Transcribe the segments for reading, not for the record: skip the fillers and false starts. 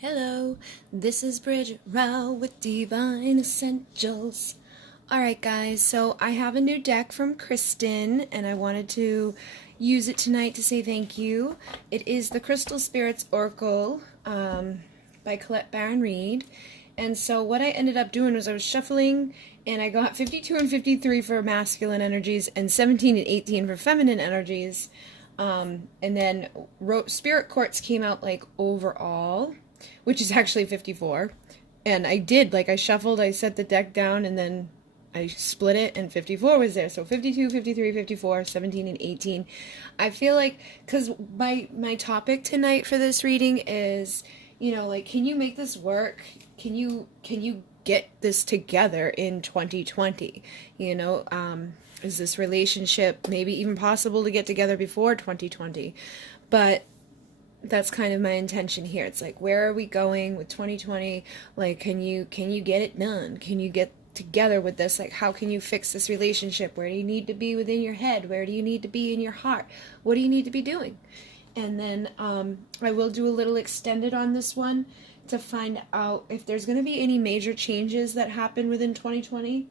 Hello, this is Bridget Rau with Divine Essentials. Alright guys, so I have a new deck from Kristen and I wanted to use it tonight to say thank you. It is the Crystal Spirits Oracle by Colette Baron Reed. And so what I ended up doing was I was shuffling and I got 52 and 53 for masculine energies and 17 and 18 for feminine energies. And then Spirit Quartz came out like overall, which is actually 54. And I shuffled, I set the deck down, and then I split it, and 54 was there. So 52, 53, 54, 17, and 18. I feel like, because my topic tonight for this reading is, can you make this work? Can you get this together in 2020? Is this relationship maybe even possible to get together before 2020? But that's kind of my intention here. It's like, where are we going with 2020? Like, can you get it done? Can you get together with this? Like, how can you fix this relationship? Where do you need to be within your head? Where do you need to be in your heart? What do you need to be doing? And then I will do a little extended on this one to find out if there's going to be any major changes that happen within 2020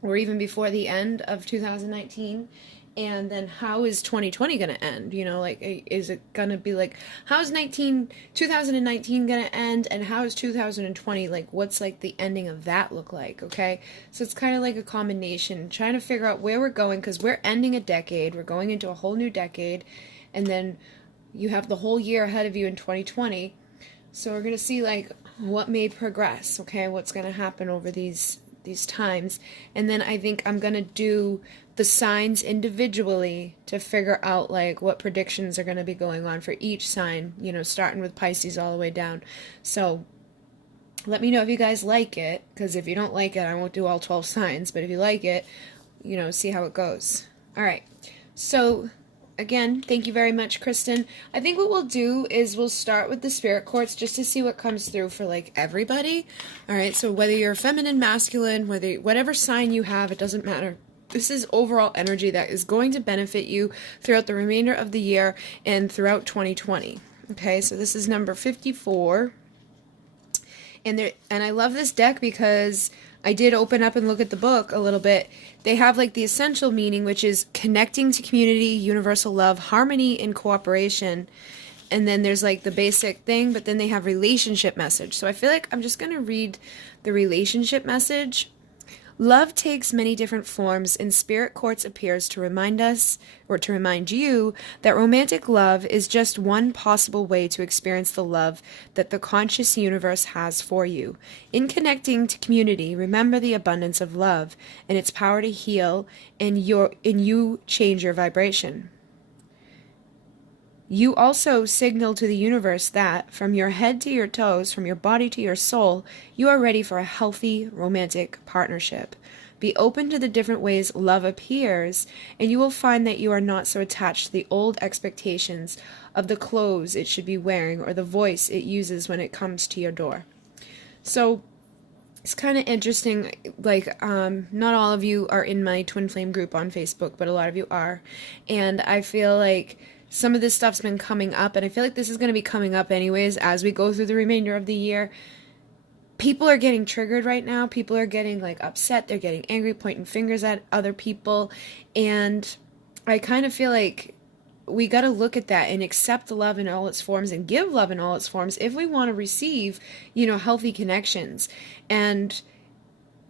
or even before the end of 2019. And then how is 2020 going to end? Is it going to be like, how's 2019 going to end, and how is 2020, like, what's like the ending of that look like, okay? So it's kind of like a combination, trying to figure out where we're going, because we're ending a decade, we're going into a whole new decade, and then you have the whole year ahead of you in 2020. So we're going to see, like, what may progress, okay? What's going to happen over these times. And then I think I'm going to do the signs individually to figure out like what predictions are going to be going on for each sign, starting with Pisces all the way down. So let me know if you guys like it, because if you don't like it, I won't do all 12 signs, but if you like it, see how it goes. All right. So again, thank you very much, Kristen. I think what we'll do is we'll start with the Spirit Quartz just to see what comes through for like everybody. All right, so whether you're feminine, masculine, whatever sign you have, it doesn't matter. This is overall energy that is going to benefit you throughout the remainder of the year and throughout 2020. Okay, so this is number 54. And I love this deck because I did open up and look at the book a little bit. They have like the essential meaning, which is connecting to community, universal love, harmony, and cooperation. And then there's like the basic thing, but then they have relationship message. So I feel like I'm just going to read the relationship message. Love takes many different forms, and Spirit Quartz appears to remind us, or to remind you, that romantic love is just one possible way to experience the love that the conscious universe has for you. In connecting to community, remember the abundance of love and its power to heal, and you change your vibration. You also signal to the universe that, from your head to your toes, from your body to your soul, you are ready for a healthy romantic partnership. Be open to the different ways love appears, and you will find that you are not so attached to the old expectations of the clothes it should be wearing or the voice it uses when it comes to your door. So it's kind of interesting, like, not all of you are in my Twin Flame group on Facebook, but a lot of you are, and I feel like some of this stuff's been coming up, and I feel like this is going to be coming up anyways as we go through the remainder of the year. People are getting triggered right now. People are getting, like, upset. They're getting angry, pointing fingers at other people, and I kind of feel like we got to look at that and accept the love in all its forms and give love in all its forms if we want to receive, healthy connections. And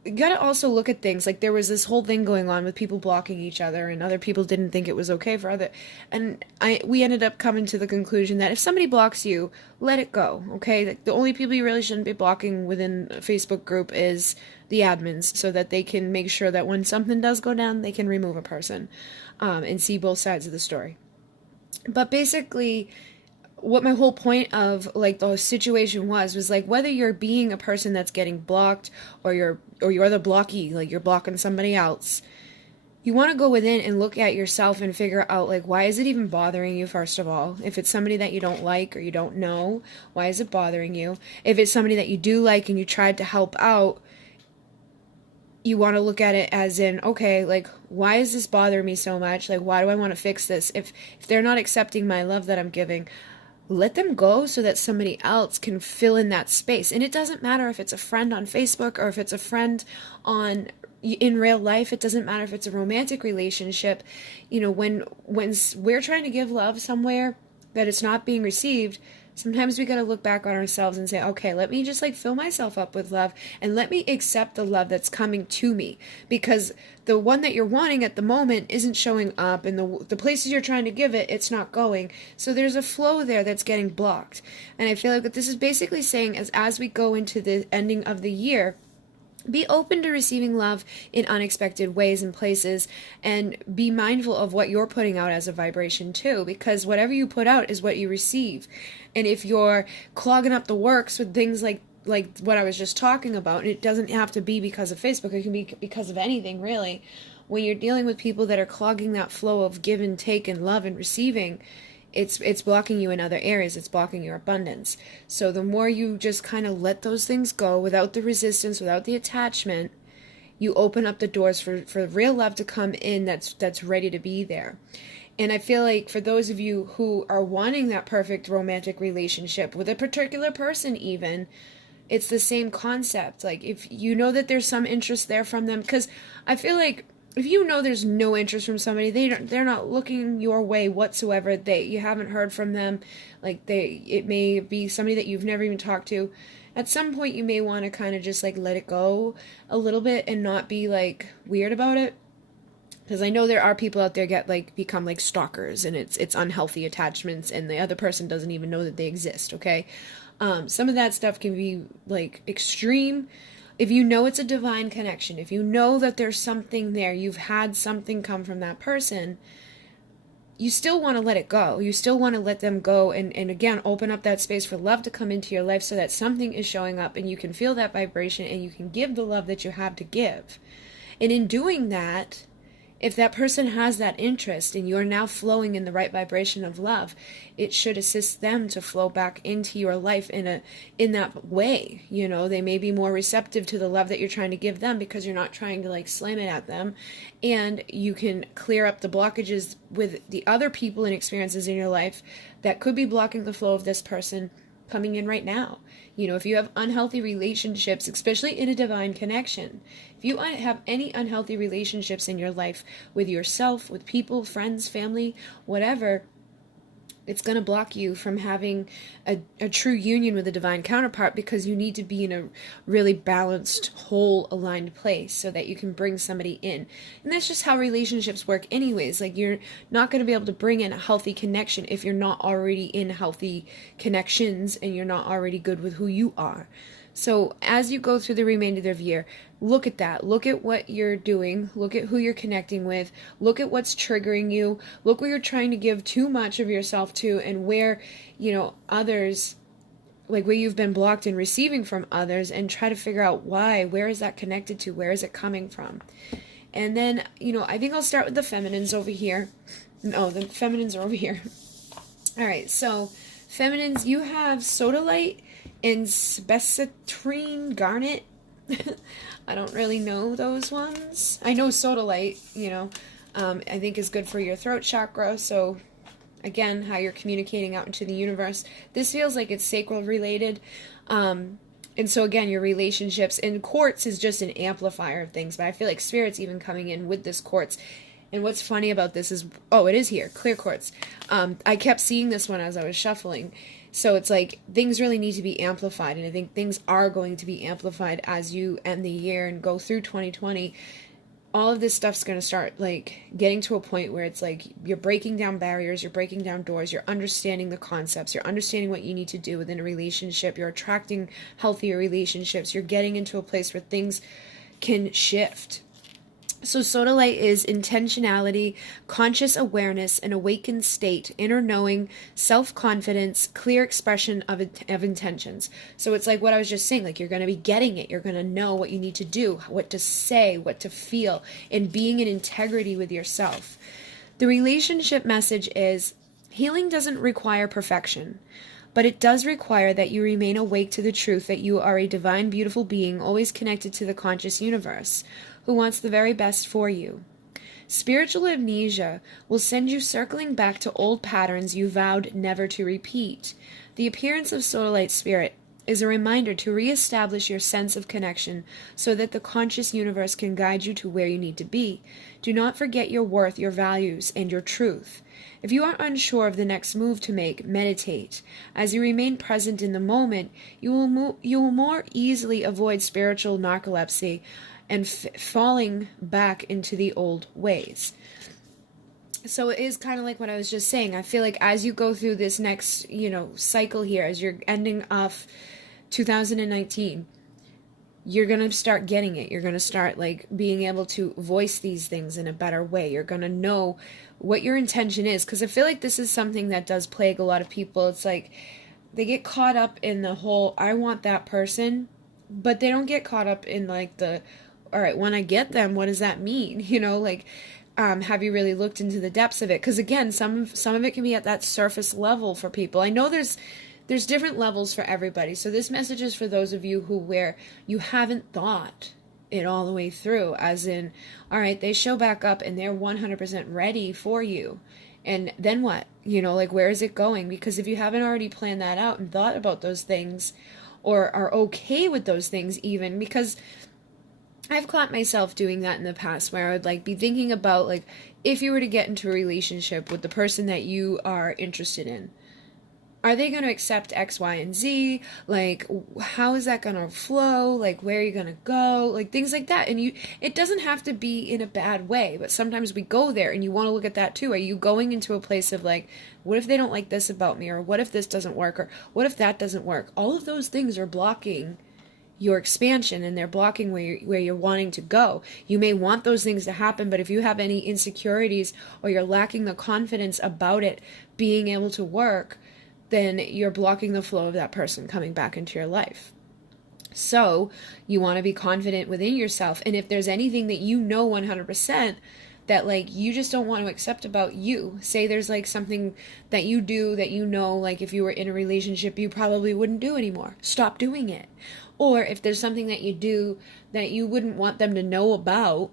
you gotta also look at things like there was this whole thing going on with people blocking each other, and other people didn't think it was okay for we ended up coming to the conclusion that if somebody blocks you, let it go, okay? Like, the only people you really shouldn't be blocking within a Facebook group is the admins, so that they can make sure that when something does go down, they can remove a person and see both sides of the story. But basically, what my whole point of like the situation was like, whether you're being a person that's getting blocked or you're the blockee, like you're blocking somebody else, you want to go within and look at yourself and figure out, like, why is it even bothering you, first of all? If it's somebody that you don't like or you don't know, why is it bothering you? If it's somebody that you do like and you tried to help out, you want to look at it as in, okay, like, why is this bothering me so much? Like, why do I want to fix this? If they're not accepting my love that I'm giving, let them go so that somebody else can fill in that space. And it doesn't matter if it's a friend on Facebook or if it's a friend on in real life. It doesn't matter if it's a romantic relationship. You know, when we're trying to give love somewhere that it's not being received, sometimes we got to look back on ourselves and say, okay, let me just like fill myself up with love and let me accept the love that's coming to me, because the one that you're wanting at the moment isn't showing up, and the places you're trying to give it, it's not going. So there's a flow there that's getting blocked. And I feel like what this is basically saying is, as we go into the ending of the year, be open to receiving love in unexpected ways and places, and be mindful of what you're putting out as a vibration too, because whatever you put out is what you receive. And if you're clogging up the works with things like what I was just talking about, and it doesn't have to be because of Facebook, it can be because of anything really. When you're dealing with people that are clogging that flow of give and take and love and receiving, it's blocking you in other areas. It's blocking your abundance. So the more you just kind of let those things go without the resistance, without the attachment, you open up the doors for real love to come in that's ready to be there. And I feel like for those of you who are wanting that perfect romantic relationship with a particular person even, it's the same concept. Like, if you know that there's some interest there from them, because I feel like if you know there's no interest from somebody, they're not looking your way whatsoever. You haven't heard from them. Like, it may be somebody that you've never even talked to. At some point, you may want to kind of just like let it go a little bit and not be like weird about it. Because I know there are people out there become like stalkers, and it's unhealthy attachments, and the other person doesn't even know that they exist. Okay, some of that stuff can be like extreme. If you know it's a divine connection, if you know that there's something there, you've had something come from that person, you still want to let it go. You still want to let them go and again, open up that space for love to come into your life so that something is showing up and you can feel that vibration and you can give the love that you have to give. And in doing that, if that person has that interest and you're now flowing in the right vibration of love, it should assist them to flow back into your life in that way. You know, they may be more receptive to the love that you're trying to give them because you're not trying to like slam it at them. And you can clear up the blockages with the other people and experiences in your life that could be blocking the flow of this person coming in right now. You know, if you have unhealthy relationships, especially in a divine connection, if you have any unhealthy relationships in your life with yourself, with people, friends, family, whatever, it's going to block you from having a true union with a divine counterpart, because you need to be in a really balanced, whole, aligned place so that you can bring somebody in. And that's just how relationships work anyways. Like, you're not going to be able to bring in a healthy connection if you're not already in healthy connections and you're not already good with who you are. So as you go through the remainder of the year, look at that. Look at what you're doing. Look at who you're connecting with. Look at what's triggering you. Look where you're trying to give too much of yourself to, and where, you know, others, like where you've been blocked in receiving from others, and try to figure out why. Where is that connected to? Where is it coming from? And then, you know, I think I'll start with the feminines over here. No, the feminines are over here. All right, so feminines, you have Sodalite and Citrine, Garnet. I don't really know those ones. I know Sodalite, you know, I think is good for your throat chakra. So again, how you're communicating out into the universe. This feels like it's sacral related. And so again, your relationships, and Quartz is just an amplifier of things, but I feel like Spirit's even coming in with this Quartz. And what's funny about this is, oh, it is here, clear quartz. I kept seeing this one as I was shuffling. So it's like things really need to be amplified, and I think things are going to be amplified as you end the year and go through 2020. All of this stuff's going to start like getting to a point where it's like you're breaking down barriers, you're breaking down doors, you're understanding the concepts, you're understanding what you need to do within a relationship, you're attracting healthier relationships, you're getting into a place where things can shift. So Sodalite is intentionality, conscious awareness, an awakened state, inner knowing, self-confidence, clear expression of intentions. So it's like what I was just saying, like you're going to be getting it. You're going to know what you need to do, what to say, what to feel, and being in integrity with yourself. The relationship message is healing doesn't require perfection, but it does require that you remain awake to the truth that you are a divine, beautiful being, always connected to the conscious universe, who wants the very best for you. Spiritual amnesia will send you circling back to old patterns you vowed never to repeat. The appearance of Sodalite spirit is a reminder to reestablish your sense of connection so that the conscious universe can guide you to where you need to be. Do not forget your worth, your values, and your truth. If you are unsure of the next move to make, meditate. As you remain present in the moment, you will more easily avoid spiritual narcolepsy and falling back into the old ways. So it is kind of like what I was just saying. I feel like as you go through this next, cycle here, as you're ending off 2019, you're going to start getting it. You're going to start like being able to voice these things in a better way. You're going to know what your intention is. Because I feel like this is something that does plague a lot of people. It's like they get caught up in the whole, I want that person, but they don't get caught up in like the, all right, when I get them, what does that mean? Have you really looked into the depths of it? Because again, some of it can be at that surface level for people. I know there's different levels for everybody. So this message is for those of you where you haven't thought it all the way through, as in, all right, they show back up and they're 100% ready for you. And then what? Where is it going? Because if you haven't already planned that out and thought about those things, or are okay with those things even, because I've caught myself doing that in the past, where I would be thinking about if you were to get into a relationship with the person that you are interested in, are they going to accept X, Y, and Z? How is that going to flow? Where are you going to go? Things like that. And it doesn't have to be in a bad way, but sometimes we go there and you want to look at that too. Are you going into a place of what if they don't like this about me? Or what if this doesn't work? Or what if that doesn't work? All of those things are blocking your expansion, and they're blocking where you're wanting to go. You may want those things to happen, but if you have any insecurities or you're lacking the confidence about it being able to work, then you're blocking the flow of that person coming back into your life. So you want to be confident within yourself. And if there's anything that 100% that you just don't want to accept about you, say there's something that you do that if you were in a relationship you probably wouldn't do anymore, stop doing it. Or if there's something that you do that you wouldn't want them to know about,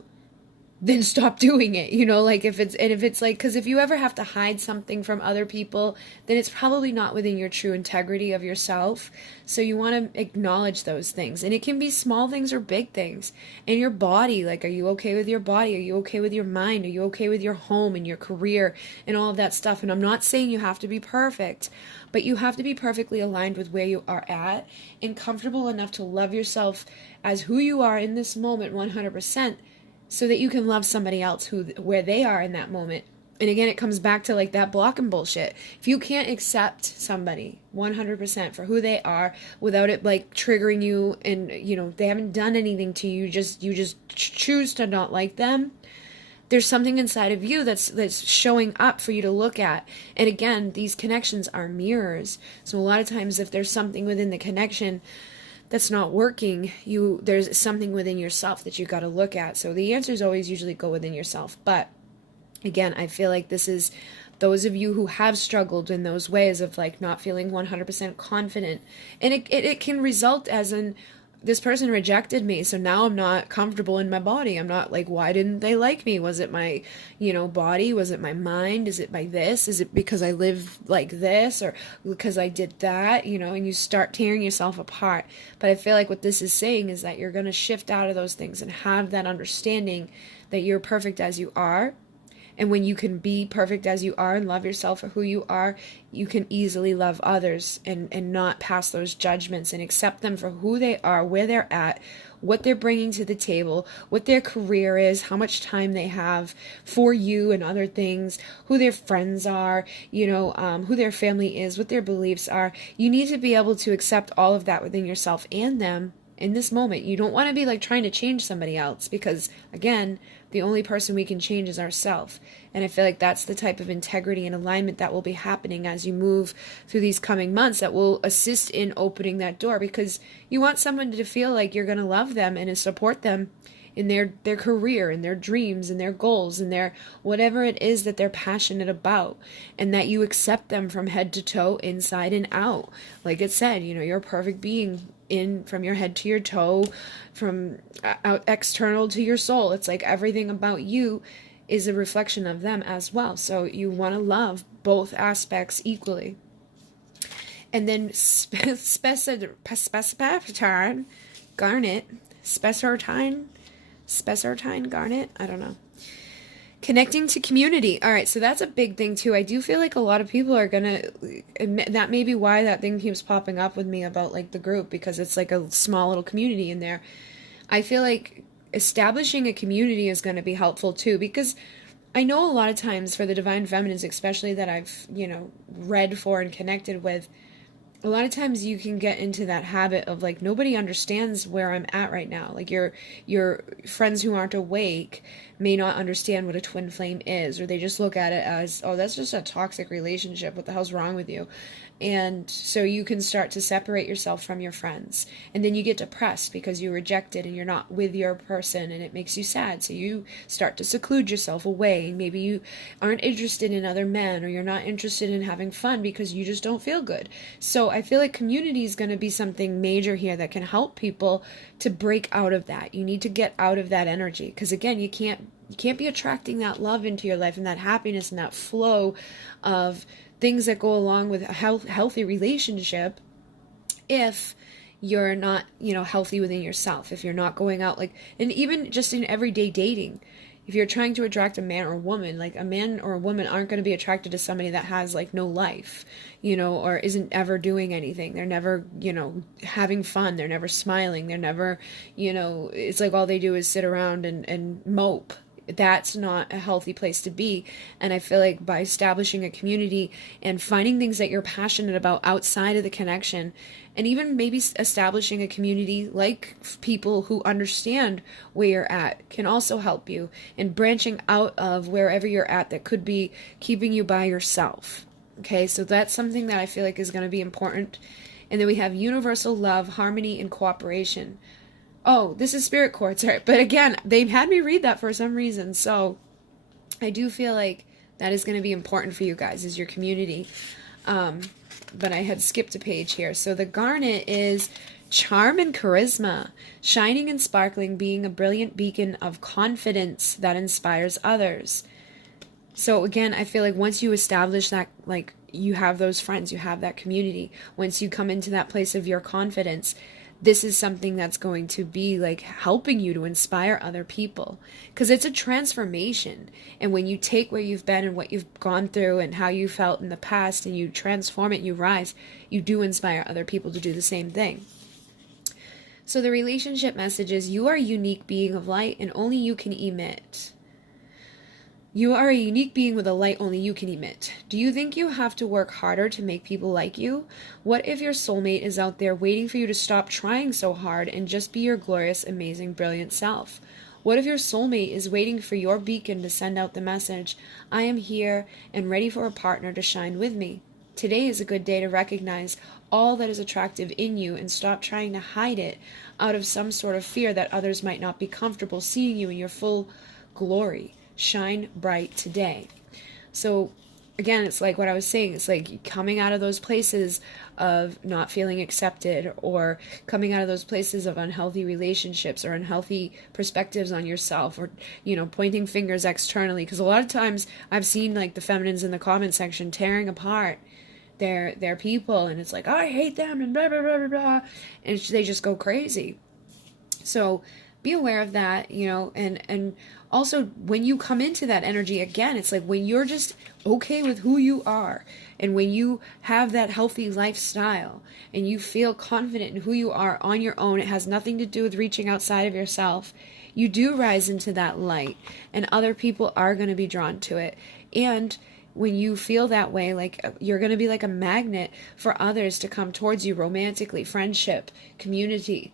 then stop doing it. If it's because if you ever have to hide something from other people, then it's probably not within your true integrity of yourself. So you want to acknowledge those things. And it can be small things or big things. And your body, are you okay with your body? Are you okay with your mind? Are you okay with your home and your career and all of that stuff? And I'm not saying you have to be perfect, but you have to be perfectly aligned with where you are at and comfortable enough to love yourself as who you are in this moment 100%. So that you can love somebody else where they are in that moment. And again, it comes back to that blocking bullshit. If you can't accept somebody 100% for who they are without it triggering you, and they haven't done anything to you, you just choose to not like them, there's something inside of you that's showing up for you to look at. And again, these connections are mirrors. So a lot of times if there's something within the connection that's not working, there's something within yourself that you got to look at. So the answers always usually go within yourself. But again, I feel like this is those of you who have struggled in those ways of not feeling 100% confident. And it can result as in, this person rejected me, so now I'm not comfortable in my body. I'm not why didn't they like me? Was it my, body? Was it my mind? Is it by this? Is it because I live like this, or because I did that? And you start tearing yourself apart. But I feel like what this is saying is that you're going to shift out of those things and have that understanding that you're perfect as you are. And when you can be perfect as you are and love yourself for who you are, you can easily love others and not pass those judgments and accept them for who they are, where they're at, what they're bringing to the table, what their career is, how much time they have for you and other things, who their friends are, who their family is, what their beliefs are. You need to be able to accept all of that within yourself and them in this moment. You don't want to be trying to change somebody else, because again, the only person we can change is ourselves. And I feel like that's the type of integrity and alignment that will be happening as you move through these coming months, that will assist in opening that door, because you want someone to feel like you're going to love them and to support them in their career and their dreams and their goals and their whatever it is that they're passionate about, and that you accept them from head to toe, inside and out. Like it said, you're a perfect being from your head to your toe, from out external to your soul. It's everything about you is a reflection of them as well. So you want to love both aspects equally. And then specitine, Garnet, specitine, Garnet, I don't know. Connecting to community. All right, so that's a big thing too. I do feel like a lot of people are gonna admit that may be why that thing keeps popping up with me about like the group, because it's like a small little community in there. I feel like establishing a community is going to be helpful too, because I know a lot of times for the divine feminines, especially that I've, read for and connected with, a lot of times you can get into that habit of like, nobody understands where I'm at right now. Like your friends who aren't awake may not understand what a twin flame is, or they just look at it as, oh, that's just a toxic relationship. What the hell's wrong with you? And so you can start to separate yourself from your friends, and then you get depressed because you're rejected and you're not with your person, and it makes you sad. So you start to seclude yourself away, and maybe you aren't interested in other men, or you're not interested in having fun because you just don't feel good. So I feel like community is going to be something major here that can help people to break out of that. You need to get out of that energy, because again, you can't be attracting that love into your life and that happiness and that flow of things that go along with a healthy relationship if you're not, healthy within yourself, if you're not going out, like, and even just in everyday dating, if you're trying to attract a man or a woman, like a man or a woman aren't going to be attracted to somebody that has like no life, or isn't ever doing anything. They're never, having fun. They're never smiling. They're never, it's like all they do is sit around and mope. That's not a healthy place to be. And I feel like by establishing a community and finding things that you're passionate about outside of the connection, and even maybe establishing a community like people who understand where you're at, can also help you, and branching out of wherever you're at that could be keeping you by yourself. Okay, so that's something that I feel like is going to be important. And then we have universal love, harmony, and cooperation. Oh, this is spirit quartz, right? But again, they've had me read that for some reason. So I do feel like that is going to be important for you guys, is your community. But I had skipped a page here. So the Garnet is charm and charisma, shining and sparkling, being a brilliant beacon of confidence that inspires others. So again, I feel like once you establish that, like, you have those friends, you have that community, once you come into that place of your confidence, this is something that's going to be like helping you to inspire other people, because it's a transformation. And when you take where you've been and what you've gone through and how you felt in the past, and you transform it, you rise, you do inspire other people to do the same thing. So the relationship message is, you are a unique being of light, and only you can emit. You are a unique being with a light only you can emit. Do you think you have to work harder to make people like you? What if your soulmate is out there waiting for you to stop trying so hard and just be your glorious, amazing, brilliant self? What if your soulmate is waiting for your beacon to send out the message, I am here and ready for a partner to shine with me? Today is a good day to recognize all that is attractive in you and stop trying to hide it out of some sort of fear that others might not be comfortable seeing you in your full glory. Shine bright today. So again, it's like what I was saying, it's like coming out of those places of not feeling accepted, or coming out of those places of unhealthy relationships or unhealthy perspectives on yourself, or pointing fingers externally, because a lot of times I've seen like the feminines in the comment section tearing apart their people, and it's like, oh, I hate them and blah blah blah blah blah, and they just go crazy. So be aware of that, and also when you come into that energy, again, it's like when you're just okay with who you are, and when you have that healthy lifestyle and you feel confident in who you are on your own, it has nothing to do with reaching outside of yourself. You do rise into that light, and other people are going to be drawn to it. And when you feel that way, like, you're going to be like a magnet for others to come towards you romantically, friendship, community,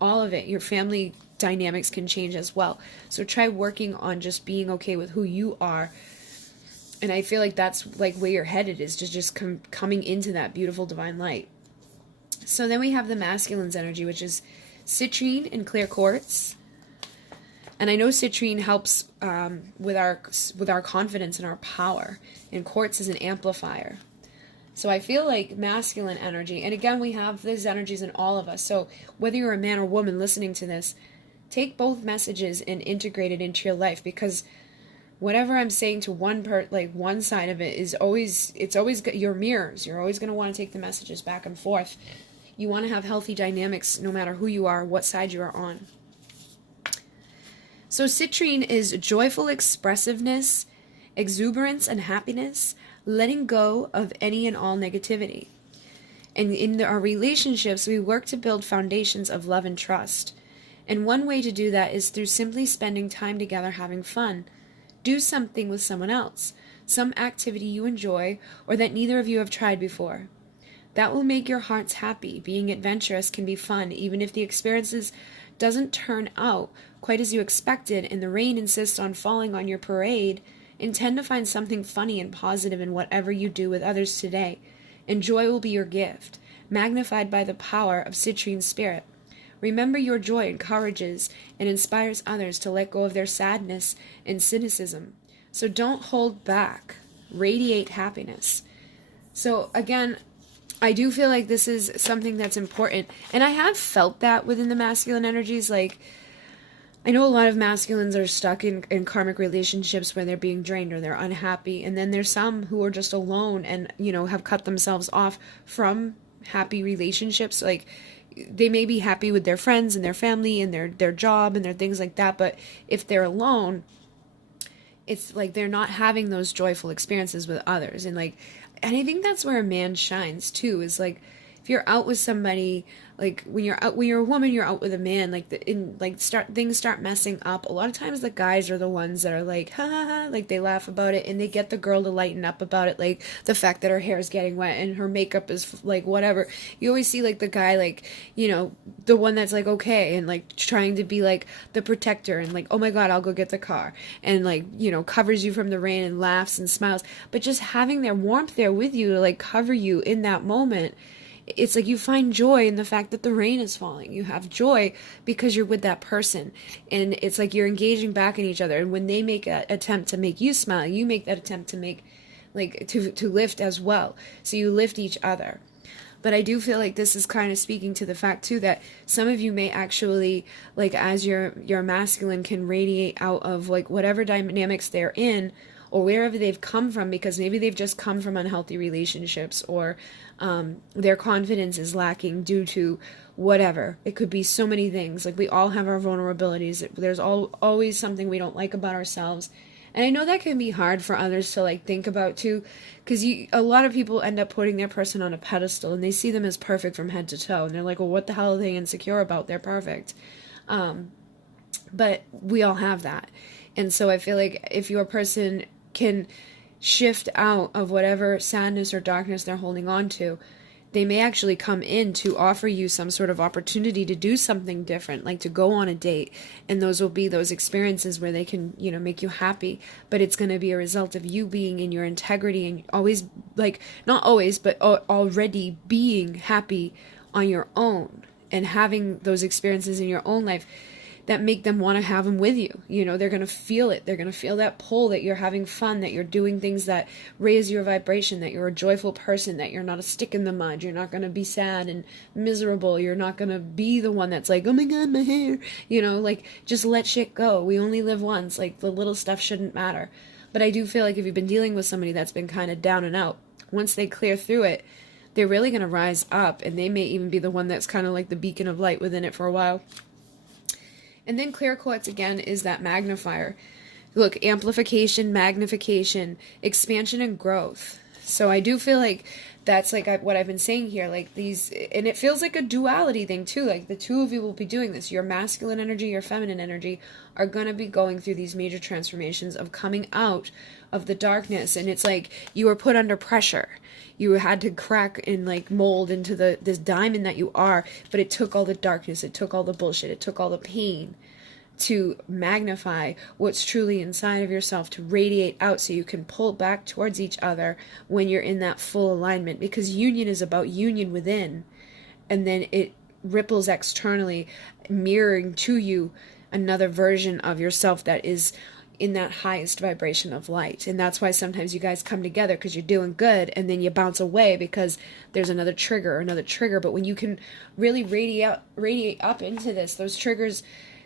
all of it. Your family dynamics can change as well. So try working on just being okay with who you are. And I feel like that's like where you're headed, is just coming into that beautiful divine light. So then we have the masculine's energy, which is citrine and clear quartz. And I know citrine helps with our confidence and our power, and quartz is an amplifier. So I feel like masculine energy, and again, we have these energies in all of us. So whether you're a man or woman listening to this, take both messages and integrate it into your life, because whatever I'm saying to one side of it is always, it's always your mirrors. You're always going to want to take the messages back and forth. You want to have healthy dynamics no matter who you are, what side you are on. So citrine is joyful expressiveness, exuberance and happiness, letting go of any and all negativity. And in our relationships, we work to build foundations of love and trust. And one way to do that is through simply spending time together having fun. Do something with someone else, some activity you enjoy or that neither of you have tried before. That will make your hearts happy. Being adventurous can be fun, even if the experiences doesn't turn out quite as you expected and the rain insists on falling on your parade. Intend to find something funny and positive in whatever you do with others today, and joy will be your gift, magnified by the power of citrine spirit. Remember your joy encourages and inspires others to let go of their sadness and cynicism. So don't hold back. Radiate happiness. So again, I do feel like this is something that's important. And I have felt that within the masculine energies. Like, I know a lot of masculines are stuck in karmic relationships where they're being drained or they're unhappy. And then there's some who are just alone and, have cut themselves off from happy relationships. Like, they may be happy with their friends and their family and their job and their things like that. But if they're alone, it's like they're not having those joyful experiences with others. And I think that's where a man shines too, is like, if you're out with somebody, like when you're a woman, you're out with a man, things start messing up. A lot of times the guys are the ones that are like, ha ha ha, like they laugh about it and they get the girl to lighten up about it. Like the fact that her hair is getting wet and her makeup is like whatever. You always see like the guy, like, the one that's like, okay. And like trying to be like the protector and like, oh my God, I'll go get the car. And like, covers you from the rain and laughs and smiles. But just having their warmth there with you to like cover you in that moment. It's like you find joy in the fact that the rain is falling. You have joy because you're with that person. And it's like you're engaging back in each other. And when they make an attempt to make you smile, you make that attempt to make, like, to lift as well. So you lift each other. But I do feel like this is kind of speaking to the fact, too, that some of you may actually, like, as your masculine can radiate out of, like, whatever dynamics they're in, or wherever they've come from, because maybe they've just come from unhealthy relationships, or their confidence is lacking due to whatever. It could be so many things. Like, we all have our vulnerabilities. There's always something we don't like about ourselves. And I know that can be hard for others to like think about too, because a lot of people end up putting their person on a pedestal and they see them as perfect from head to toe. And they're like, well, what the hell are they insecure about? They're perfect. But we all have that. And so I feel like if your person can shift out of whatever sadness or darkness they're holding on to, they may actually come in to offer you some sort of opportunity to do something different, like to go on a date. And those will be those experiences where they can, make you happy. But it's going to be a result of you being in your integrity and always, like, not always, but already being happy on your own and having those experiences in your own life that make them want to have them with you. They're going to feel it. They're going to feel that pull, that you're having fun, that you're doing things that raise your vibration, that you're a joyful person, that you're not a stick in the mud. You're not going to be sad and miserable. You're not going to be the one that's like, oh my God, my hair, like, just let shit go. We only live once. Like, the little stuff shouldn't matter. But I do feel like if you've been dealing with somebody that's been kind of down and out, once they clear through it, they're really going to rise up, and they may even be the one that's kind of like the beacon of light within it for a while. And then clear quartz, again, is that magnifier. Look, amplification, magnification, expansion, and growth. So I do feel like that's like what I've been saying here, like these, and it feels like a duality thing too, like the two of you will be doing this. Your masculine energy, your feminine energy are going to be going through these major transformations of coming out of the darkness. And it's like you were put under pressure. You had to crack and like mold into this diamond that you are, but it took all the darkness, it took all the bullshit, it took all the pain to magnify what's truly inside of yourself, to radiate out so you can pull back towards each other when you're in that full alignment, because union is about union within, and then it ripples externally, mirroring to you another version of yourself that is in that highest vibration of light. And that's why sometimes you guys come together because you're doing good, and then you bounce away because there's another trigger. But when you can really radiate up into this, those triggers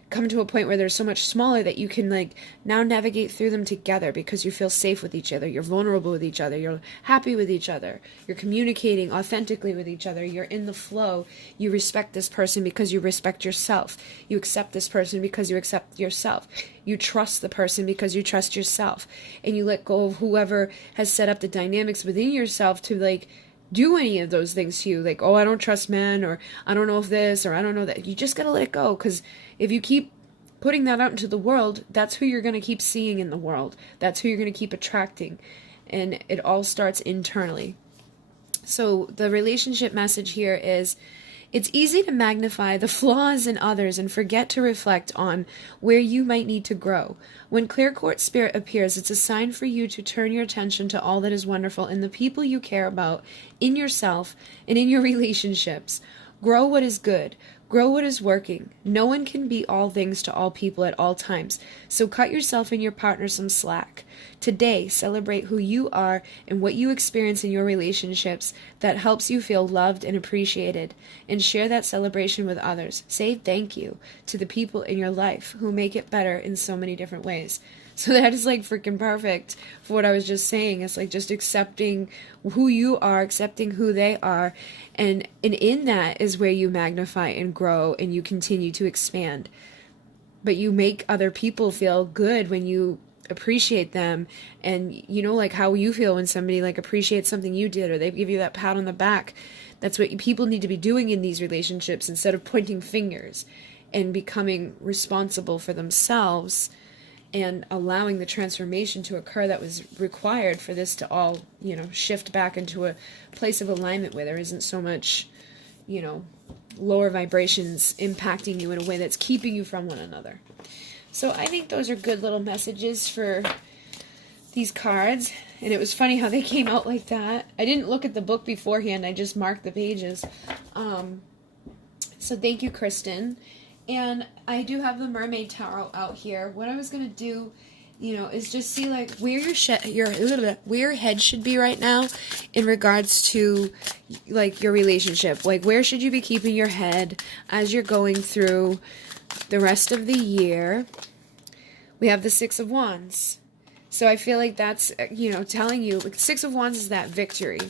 come to a point where they're so much smaller that you can like now navigate through them together because you feel safe with each other, you're vulnerable with each other, you're happy with each other, you're communicating authentically with each other, you're in the flow, you respect this person because you respect yourself, you accept this person because you accept yourself, you trust the person because you trust yourself, and you let go of whoever has set up the dynamics within yourself to like do any of those things to you, like, oh, I don't trust men, or I don't know if this, or I don't know that. You just gotta let it go, because if you keep putting that out into the world, that's who you're gonna keep seeing in the world. That's who you're gonna keep attracting, and it all starts internally. So the relationship message here is, it's easy to magnify the flaws in others and forget to reflect on where you might need to grow. When clear quartz spirit appears, it's a sign for you to turn your attention to all that is wonderful in the people you care about, in yourself, and in your relationships. Grow what is good. Grow what is working. No one can be all things to all people at all times, so cut yourself and your partner some slack. Today, celebrate who you are and what you experience in your relationships that helps you feel loved and appreciated, and share that celebration with others. Say thank you to the people in your life who make it better in so many different ways. So that is like freaking perfect for what I was just saying. It's like just accepting who you are, accepting who they are, and in that is where you magnify and grow and you continue to expand. But you make other people feel good when you appreciate them, and you know, like how you feel when somebody like appreciates something you did, or they give you that pat on the back. That's what people need to be doing in these relationships, instead of pointing fingers, and becoming responsible for themselves and allowing the transformation to occur that was required for this to all, you know, shift back into a place of alignment where there isn't so much, you know, lower vibrations impacting you in a way that's keeping you from one another. So I think those are good little messages for these cards. And it was funny how they came out like that. I didn't look at the book beforehand. I just marked the pages. So thank you, Kristen. And I do have the Mermaid Tarot out here. What I was going to do, you know, is just see like where where your head should be right now in regards to like your relationship. Like where should you be keeping your head as you're going through the rest of the year. We have the Six of Wands. So I feel like that's, you know, telling you, like, Six of Wands is that victory.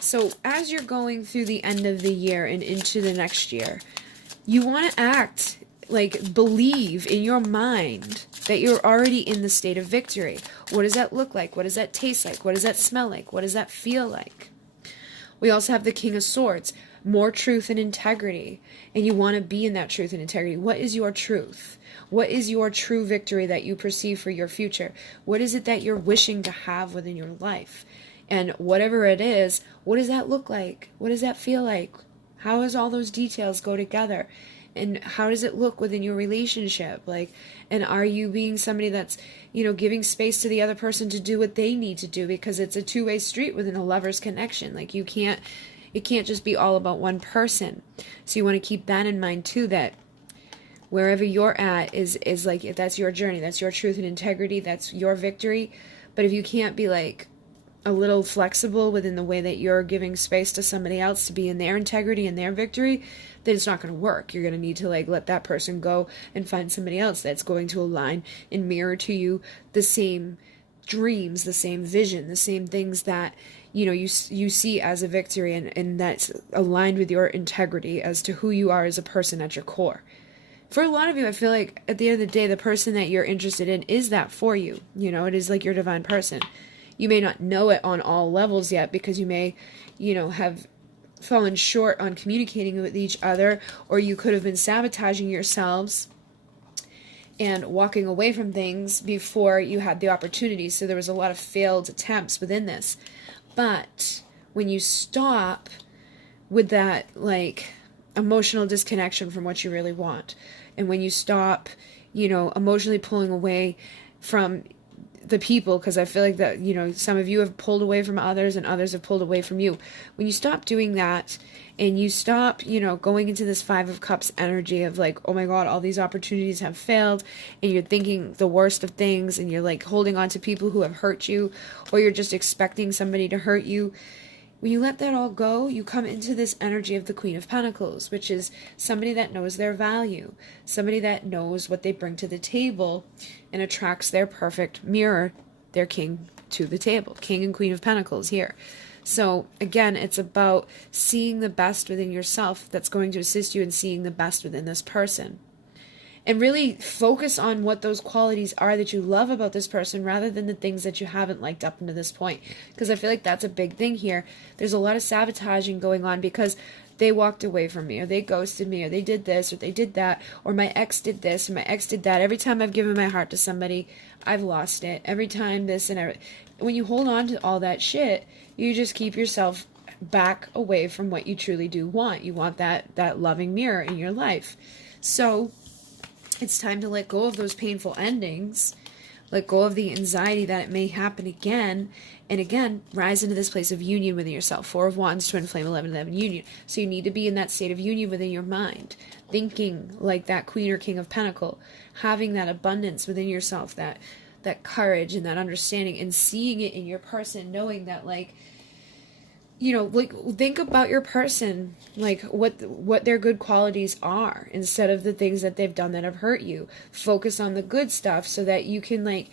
So as you're going through the end of the year and into the next year, you want to act, like, believe in your mind that you're already in the state of victory. What does that look like? What does that taste like? What does that smell like? What does that feel like? We also have the King of Swords, more truth and integrity. And you want to be in that truth and integrity. What is your truth? What is your true victory that you perceive for your future? What is it that you're wishing to have within your life? And whatever it is, what does that look like? What does that feel like? How does all those details go together? And how does it look within your relationship? Like, and are you being somebody that's, you know, giving space to the other person to do what they need to do? Because it's a two-way street within a lover's connection. Like, it can't just be all about one person. So you want to keep that in mind too, that wherever you're at is like, if that's your journey, that's your truth and integrity, that's your victory. But if you can't be like a little flexible within the way that you're giving space to somebody else to be in their integrity and their victory, then it's not going to work. You're going to need to like let that person go and find somebody else that's going to align and mirror to you the same dreams, the same vision, the same things that, you know, you see as a victory, and that's aligned with your integrity as to who you are as a person at your core. For a lot of you, I feel like at the end of the day, the person that you're interested in is that for you. You know, it is like your divine person. You may not know it on all levels yet because you may, you know, have fallen short on communicating with each other, or you could have been sabotaging yourselves and walking away from things before you had the opportunity. So there was a lot of failed attempts within this. But when you stop with that, like, emotional disconnection from what you really want, and when you stop, you know, emotionally pulling away from the people, because I feel like that, you know, some of you have pulled away from others and others have pulled away from you. When you stop doing that and you stop, you know, going into this Five of Cups energy of like, oh my God, all these opportunities have failed, and you're thinking the worst of things, and you're like holding on to people who have hurt you, or you're just expecting somebody to hurt you, when you let that all go, you come into this energy of the Queen of Pentacles, which is somebody that knows their value, somebody that knows what they bring to the table and attracts their perfect mirror, their king, to the table. King and Queen of Pentacles here. So again, it's about seeing the best within yourself that's going to assist you in seeing the best within this person. And really focus on what those qualities are that you love about this person rather than the things that you haven't liked up until this point. Because I feel like that's a big thing here. There's a lot of sabotaging going on because they walked away from me, or they ghosted me, or they did this, or they did that, or my ex did this, or my ex did that. Every time I've given my heart to somebody, I've lost it. Every time this and every... When you hold on to all that shit, you just keep yourself back away from what you truly do want. You want that loving mirror in your life. So it's time to let go of those painful endings, let go of the anxiety that it may happen again, and again, rise into this place of union within yourself. 4 of Wands, Twin Flame, 11-11 union. So you need to be in that state of union within your mind, thinking like that Queen or King of Pentacle, having that abundance within yourself, that courage and that understanding, and seeing it in your person, knowing that, like, you know, like, think about your person, like what their good qualities are, instead of the things that they've done that have hurt you. Focus on the good stuff so that you can, like,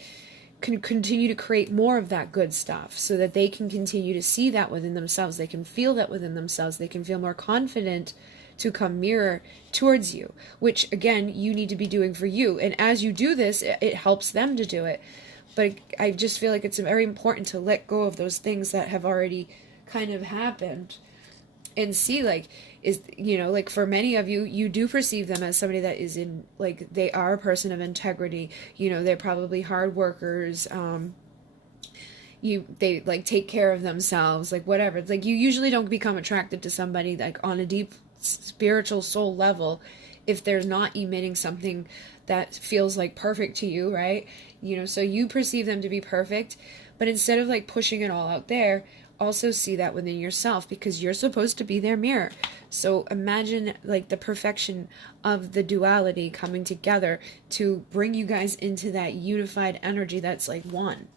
can continue to create more of that good stuff, so that they can continue to see that within themselves. They can feel that within themselves. They can feel more confident to come mirror towards you, which again, you need to be doing for you. And as you do this, it helps them to do it. But I just feel like it's very important to let go of those things that have already kind of happened and see, like, is, you know, like, for many of you, you do perceive them as somebody that is in, like, they are a person of integrity. You know, they're probably hard workers. They like take care of themselves, like, whatever. It's like, you usually don't become attracted to somebody like on a deep spiritual soul level if they're not emitting something that feels like perfect to you, right? You know, so you perceive them to be perfect, but instead of like pushing it all out there, also see that within yourself, because you're supposed to be their mirror. So imagine like the perfection of the duality coming together to bring you guys into that unified energy that's like one.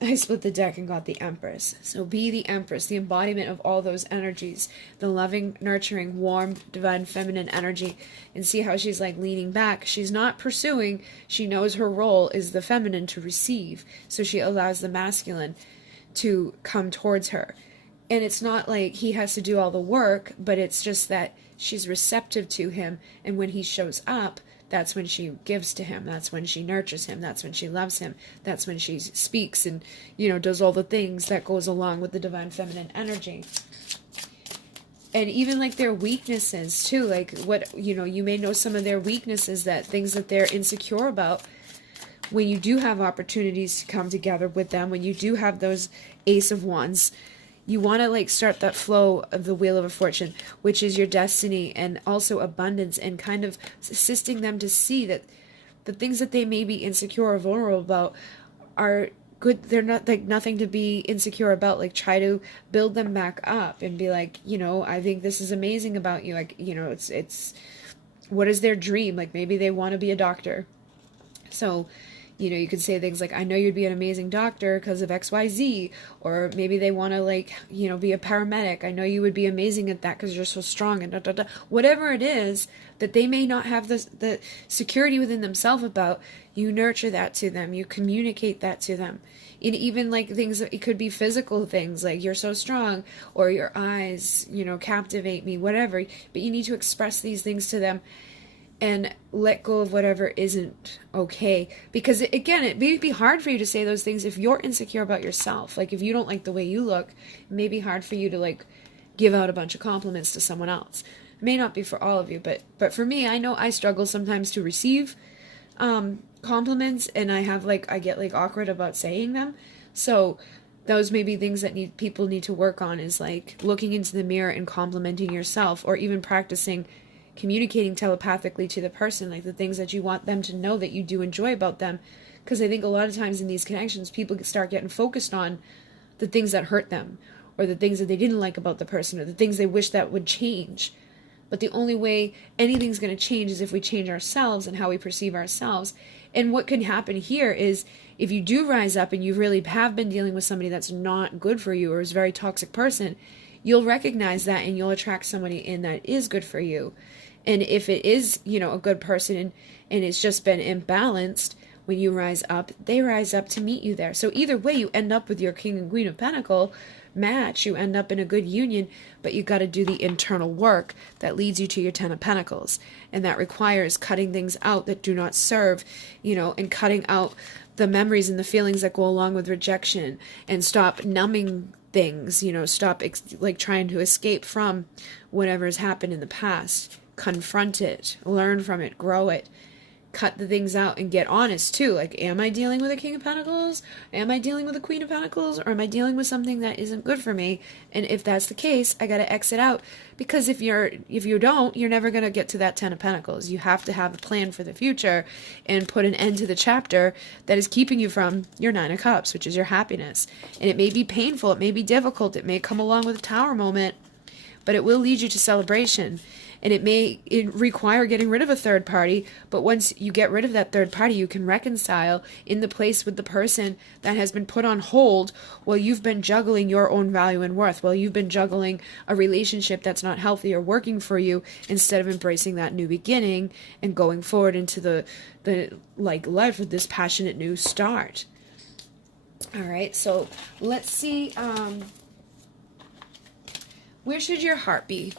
I split the deck and got the Empress. So be the Empress, the embodiment of all those energies, the loving, nurturing, warm, divine, feminine energy. And see how she's like leaning back. She's not pursuing. She knows her role is the feminine to receive. So she allows the masculine to come towards her. And it's not like he has to do all the work, but it's just that she's receptive to him. And when he shows up, that's when she gives to him. That's when she nurtures him. That's when she loves him. That's when she speaks and, you know, does all the things that goes along with the divine feminine energy. And even like their weaknesses too, like what, you know, you may know some of their weaknesses, that things that they're insecure about. When you do have opportunities to come together with them, when you do have those Ace of Wands, you want to like start that flow of the Wheel of Fortune, which is your destiny and also abundance, and kind of assisting them to see that the things that they may be insecure or vulnerable about are good. They're not like nothing to be insecure about. Like, try to build them back up and be like, you know, I think this is amazing about you. Like, you know, it's what is their dream? Like, maybe they want to be a doctor. So, you know, you could say things like, I know you'd be an amazing doctor because of XYZ, or maybe they want to, like, you know, be a paramedic. I know you would be amazing at that because you're so strong, and da, da, da. Whatever it is that they may not have the security within themselves about, you nurture that to them, you communicate that to them. And even like things, it could be physical things like, you're so strong, or your eyes, you know, captivate me, whatever. But you need to express these things to them and let go of whatever isn't okay. Because again, it may be hard for you to say those things if you're insecure about yourself. Like, if you don't like the way you look, it may be hard for you to like give out a bunch of compliments to someone else. It may not be for all of you, but for me, I know I struggle sometimes to receive compliments, and I get like awkward about saying them. So those may be things that people need to work on, is like looking into the mirror and complimenting yourself, or even practicing communicating telepathically to the person, like the things that you want them to know that you do enjoy about them. Because I think a lot of times in these connections, people start getting focused on the things that hurt them, or the things that they didn't like about the person, or the things they wish that would change. But the only way anything's going to change is if we change ourselves and how we perceive ourselves. And what can happen here is if you do rise up and you really have been dealing with somebody that's not good for you or is a very toxic person, you'll recognize that and you'll attract somebody in that is good for you. And if it is, a good person and it's just been imbalanced, when you rise up, they rise up to meet you there. So either way, you end up with your King and Queen of Pentacle match. You end up in a good union, but you got to do the internal work that leads you to your Ten of Pentacles. And that requires cutting things out that do not serve, and cutting out the memories and the feelings that go along with rejection, and stop numbing things, stop trying to escape from whatever has happened in the past. Confront it, learn from it, grow it, cut the things out, and get honest too. Like, am I dealing with a King of Pentacles? Am I dealing with a Queen of Pentacles? Or am I dealing with something that isn't good for me? And if that's the case, I got to exit out, because if you don't, you're never going to get to that Ten of Pentacles. You have to have a plan for the future and put an end to the chapter that is keeping you from your Nine of Cups, which is your happiness. And it may be painful, it may be difficult, it may come along with a Tower moment, but it will lead you to celebration. And it may require getting rid of a third party, but once you get rid of that third party, you can reconcile in the place with the person that has been put on hold while you've been juggling your own value and worth, while you've been juggling a relationship that's not healthy or working for you, instead of embracing that new beginning and going forward into the life with this passionate new start. All right, so let's see, where should your heart be?